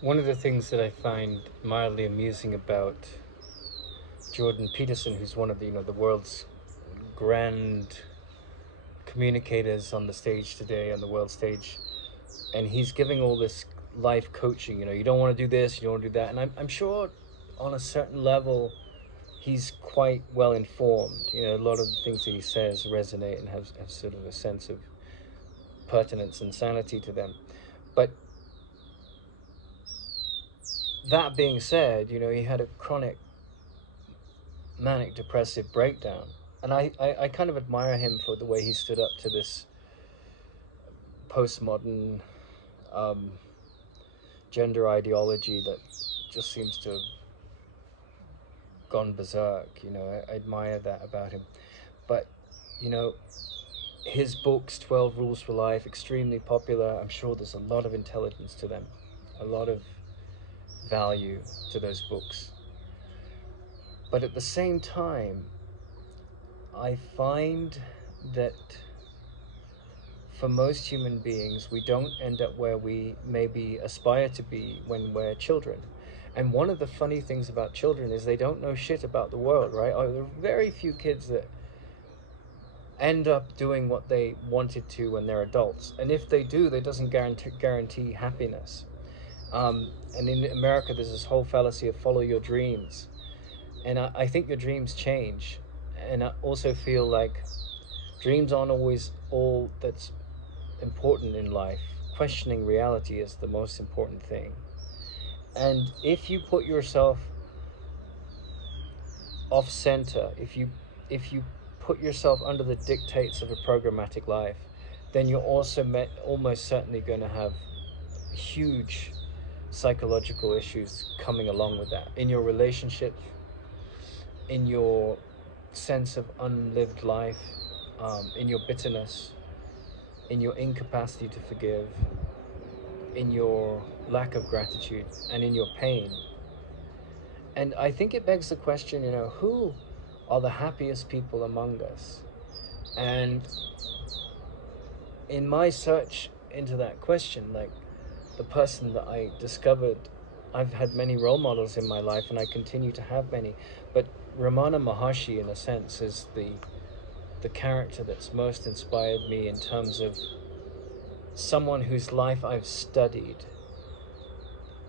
One of the things that I find mildly amusing about Jordan Peterson, who's one of the world's grand communicators on the stage today, on the world stage, and he's giving all this life coaching. You don't want to do this, you don't want to do that, and I'm sure on a certain level he's quite well informed. A lot of the things that he says resonate and have sort of a sense of pertinence and sanity to them. But that being said, he had a chronic manic depressive breakdown. And I kind of admire him for the way he stood up to this postmodern gender ideology that just seems to have gone berserk. I admire that about him. But, his books, 12 Rules for Life, extremely popular. I'm sure there's a lot of intelligence to them, a lot of value to those books. But at the same time, I find that for most human beings, we don't end up where we maybe aspire to be when we're children. And one of the funny things about children is they don't know shit about the world, right? There are very few kids that end up doing what they wanted to when they're adults. And if they do, that doesn't guarantee happiness. And in America, there's this whole fallacy of follow your dreams. And I think your dreams change. And I also feel like dreams aren't always all that's important in life. Questioning reality is the most important thing. And if you put yourself off center, if you put yourself under the dictates of a programmatic life, then you're also almost certainly going to have huge psychological issues coming along with that in your relationship, in your sense of unlived life, in your bitterness, in your incapacity to forgive, in your lack of gratitude, and in your pain. And I think it begs the question, who are the happiest people among us? And in my search into that question, like the person that I discovered, I've had many role models in my life, and I continue to have many. But Ramana Maharshi, in a sense, is the character that's most inspired me in terms of someone whose life I've studied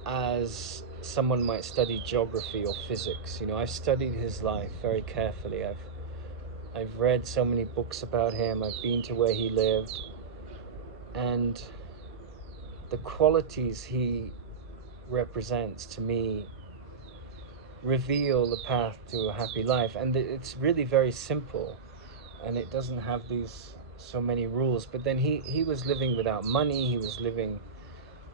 as someone might study geography or physics. I've studied his life very carefully. I've read so many books about him. I've been to where he lived, and the qualities he represents to me reveal the path to a happy life. And it's really very simple, and it doesn't have these so many rules. But then he was living without money. He was living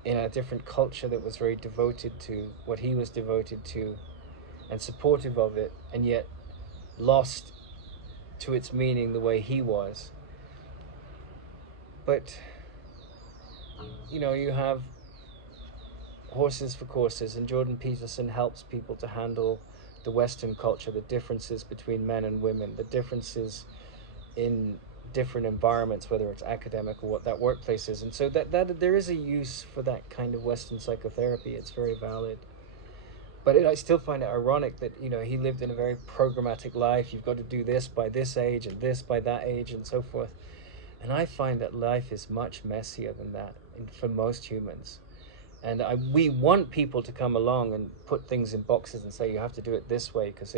in a different culture that was very devoted to what he was devoted to and supportive of it, and yet lost to its meaning the way he was. But you have horses for courses, and Jordan Peterson helps people to handle the Western culture, the differences between men and women, the differences in different environments, whether it's academic or what that workplace is. And so that there is a use for that kind of Western psychotherapy. It's very valid. But I still find it ironic that he lived in a very programmatic life. You've got to do this by this age and this by that age and so forth. And I find that life is much messier than that for most humans. And we want people to come along and put things in boxes and say you have to do it this way, because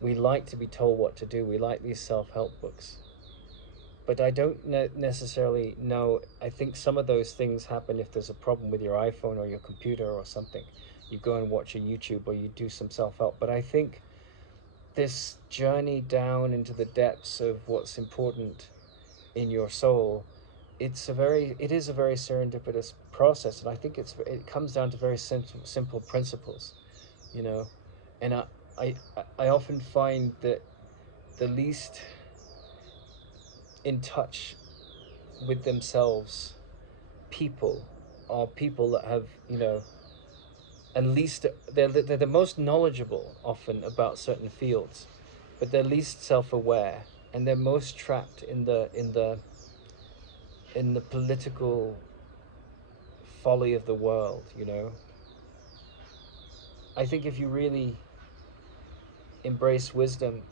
we like to be told what to do. We like these self-help books. But I don't necessarily know. I think some of those things happen if there's a problem with your iPhone or your computer or something. You go and watch a YouTube or you do some self-help. But I think this journey down into the depths of what's important in your soul, it is a very serendipitous process. And I think it comes down to very simple principles, And I often find that the least in touch with themselves people are people that have, at least they're the most knowledgeable often about certain fields, but they're least self-aware, and they're most trapped in the political folly of the world. I think if you really embrace wisdom,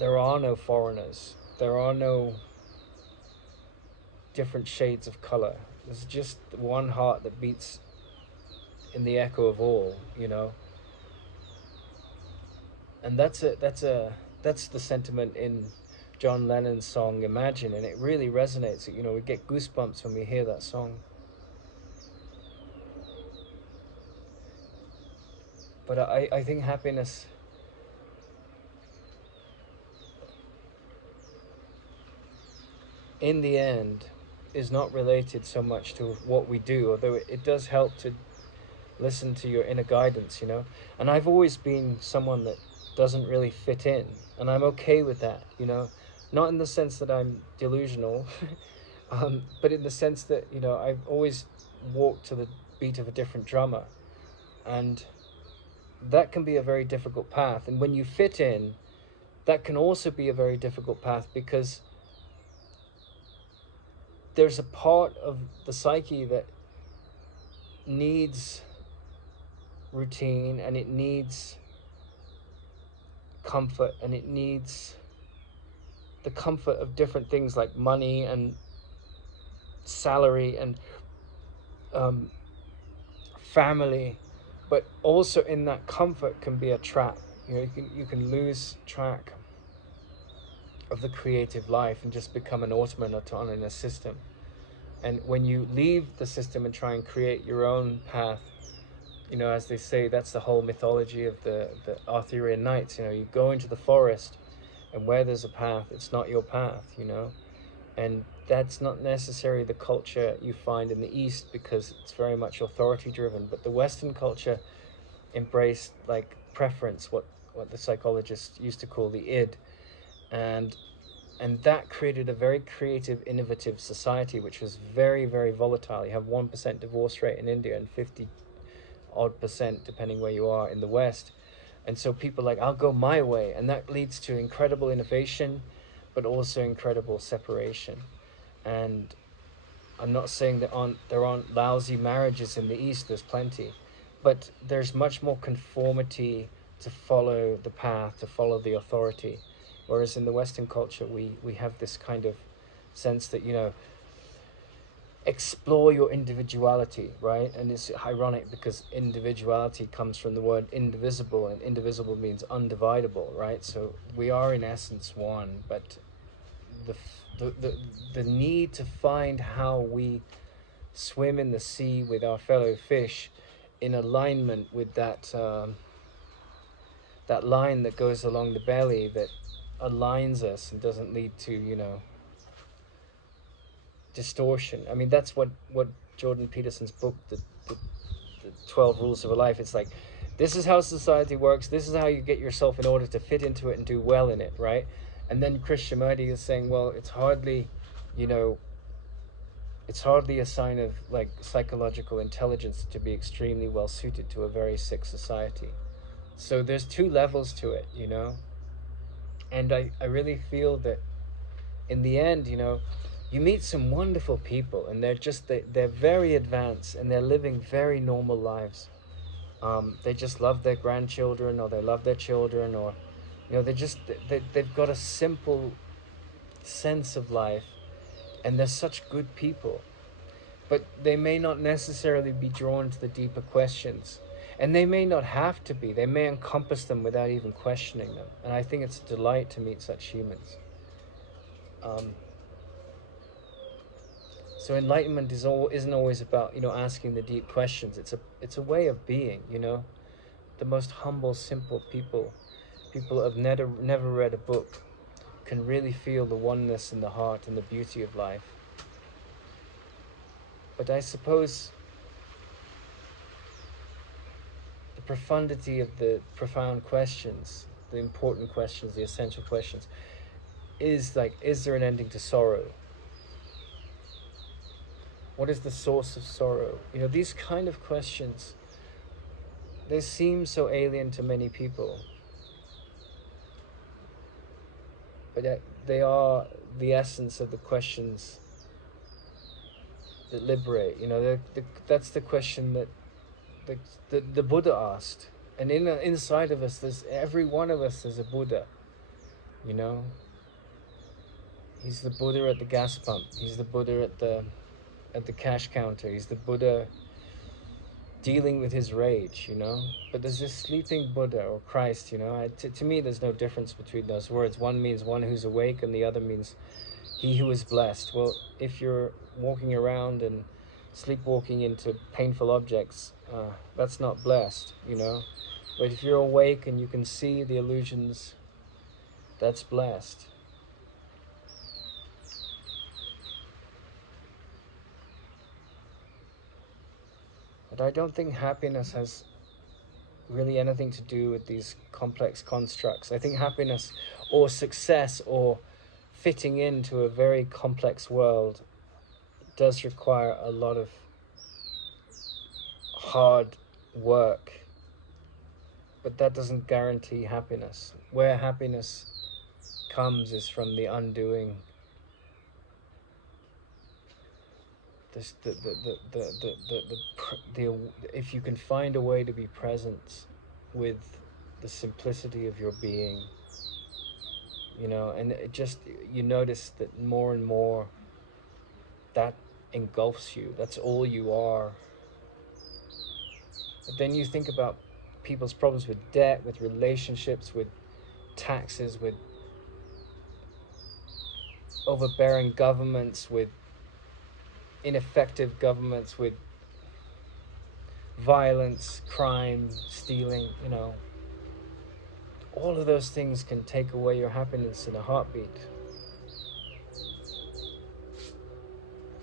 there are no foreigners. There are no different shades of color. There's just one heart that beats in the echo of all, you know. And that's the sentiment in John Lennon's song Imagine, and it really resonates. You know, we get goosebumps when we hear that song. But I think happiness in the end is not related so much to what we do, although it does help to listen to your inner guidance, you know. And I've always been someone that doesn't really fit in, and I'm okay with that, you know. Not in the sense that I'm delusional, but in the sense that, you know, I've always walked to the beat of a different drummer, and that can be a very difficult path. And when you fit in, that can also be a very difficult path, because there's a part of the psyche that needs routine, and it needs comfort, and it needs the comfort of different things like money and salary and family. But also in that comfort can be a trap. You know, you can lose track of the creative life and just become an automaton in a system. And when you leave the system and try and create your own path, you know, as they say, that's the whole mythology of the Arthurian knights. You know, you go into the forest, and where there's a path, it's not your path, you know. And that's not necessarily the culture you find in the East, because it's very much authority driven. But the Western culture embraced like preference, what the psychologists used to call the id, and that created a very creative, innovative society, which was very, very volatile. You have 1% divorce rate in India and 50 odd percent, depending where you are, in the West. And so people like, I'll go my way, and that leads to incredible innovation, but also incredible separation. And I'm not saying there aren't lousy marriages in the East. There's plenty, but there's much more conformity to follow the path, to follow the authority. Whereas in the Western culture, we have this kind of sense that, you know, explore your individuality, right? And it's ironic because individuality comes from the word indivisible, and indivisible means undividable, right? So we are in essence one, but the need to find how we swim in the sea with our fellow fish in alignment with that that line that goes along the belly that aligns us and doesn't lead to, you know, distortion. I mean, that's what Jordan Peterson's book, the 12 Rules of a Life, it's like, this is how society works, this is how you get yourself in order to fit into it and do well in it, right? And then Krishnamurti is saying, well, it's hardly, you know, it's hardly a sign of like psychological intelligence to be extremely well suited to a very sick society. So there's two levels to it, you know. And I really feel that in the end, you know, you meet some wonderful people, and they're very advanced, and they're living very normal lives. They just love their grandchildren, or they love their children, or, you know, they've got a simple sense of life, and they're such good people. But they may not necessarily be drawn to the deeper questions, and they may not have to be. They may encompass them without even questioning them. And I think it's a delight to meet such humans. So enlightenment isn't always about, you know, asking the deep questions. It's a way of being, you know. The most humble, simple people who have never read a book, can really feel the oneness in the heart and the beauty of life. But I suppose the profundity of the profound questions, the important questions, the essential questions, is like, is there an ending to sorrow? What is the source of sorrow? You know, these kind of questions, they seem so alien to many people, but they are the essence of the questions that liberate. You know, that's the question that the Buddha asked. And inside of us, there's every one of us is a Buddha, you know. He's the Buddha at the gas pump. He's the Buddha at the cash counter. He's the Buddha dealing with his rage, you know. But there's this sleeping Buddha or Christ, you know. To me, there's no difference between those words. One means one who's awake, and the other means he who is blessed. Well, if you're walking around and sleepwalking into painful objects, that's not blessed, you know. But if you're awake and you can see the illusions, that's blessed. But I don't think happiness has really anything to do with these complex constructs. I think happiness or success or fitting into a very complex world does require a lot of hard work, but that doesn't guarantee happiness. Where happiness comes is from the undoing. If you can find a way to be present with the simplicity of your being, you know, and it just, you notice that more and more that engulfs you. That's all you are. But then you think about people's problems with debt, with relationships, with taxes, with overbearing governments, with ineffective governments, with violence, crime, stealing, you know. All of those things can take away your happiness in a heartbeat.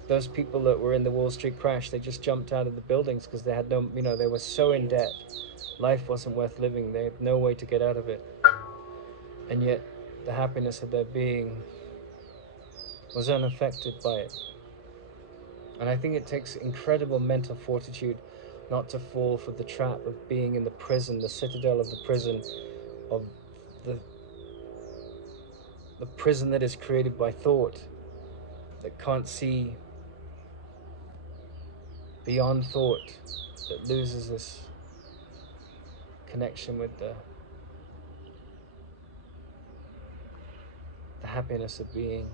Those people that were in the Wall Street crash, they just jumped out of the buildings because they had no, you know, they were so in debt. Life wasn't worth living. They had no way to get out of it. And yet, the happiness of their being was unaffected by it. And I think it takes incredible mental fortitude not to fall for the trap of being in the prison, the citadel of the prison, of the prison that is created by thought, that can't see beyond thought, that loses this connection with the happiness of being.